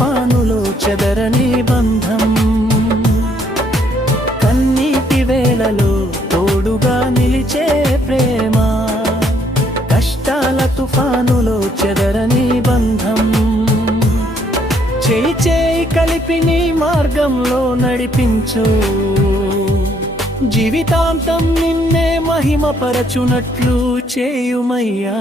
తుఫానులో చెదరని బంధం, కన్నీటి వేళలో తోడుగా నిలిచే ప్రేమ, కష్టాల తుఫానులో చెదరని బంధం, చేయి చేయి కలిపి నీ మార్గంలో నడిపించు, జీవితాంతం నిన్నే మహిమపరచునట్లు చేయుమయ్యా.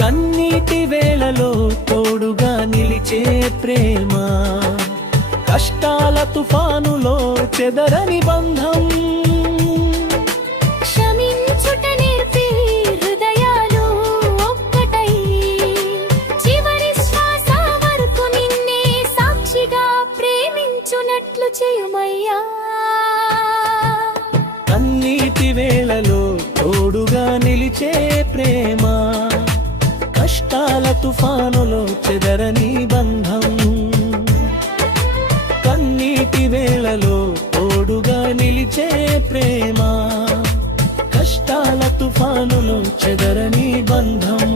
కన్నీటి వేళలో తోడుగా నిలిచే ప్రేమ, కష్టాల తుఫానులో చెదరని బంధం, క్షమించుట నేర్పి హృదయాలు ఒక్కటై, చివరి శ్వాస వరకు నిన్నే సాక్షిగా ప్రేమించునట్లు చేయుమయ్యా. కన్నీటి వేళలో తోడుగా నిలిచే ప్రేమ, కష్టాల తుఫానులో చెదరని బంధం, కన్నీటి వేళలో తోడుగా నిలిచే ప్రేమ, కష్టాల తుఫానులో చెదరని బంధం.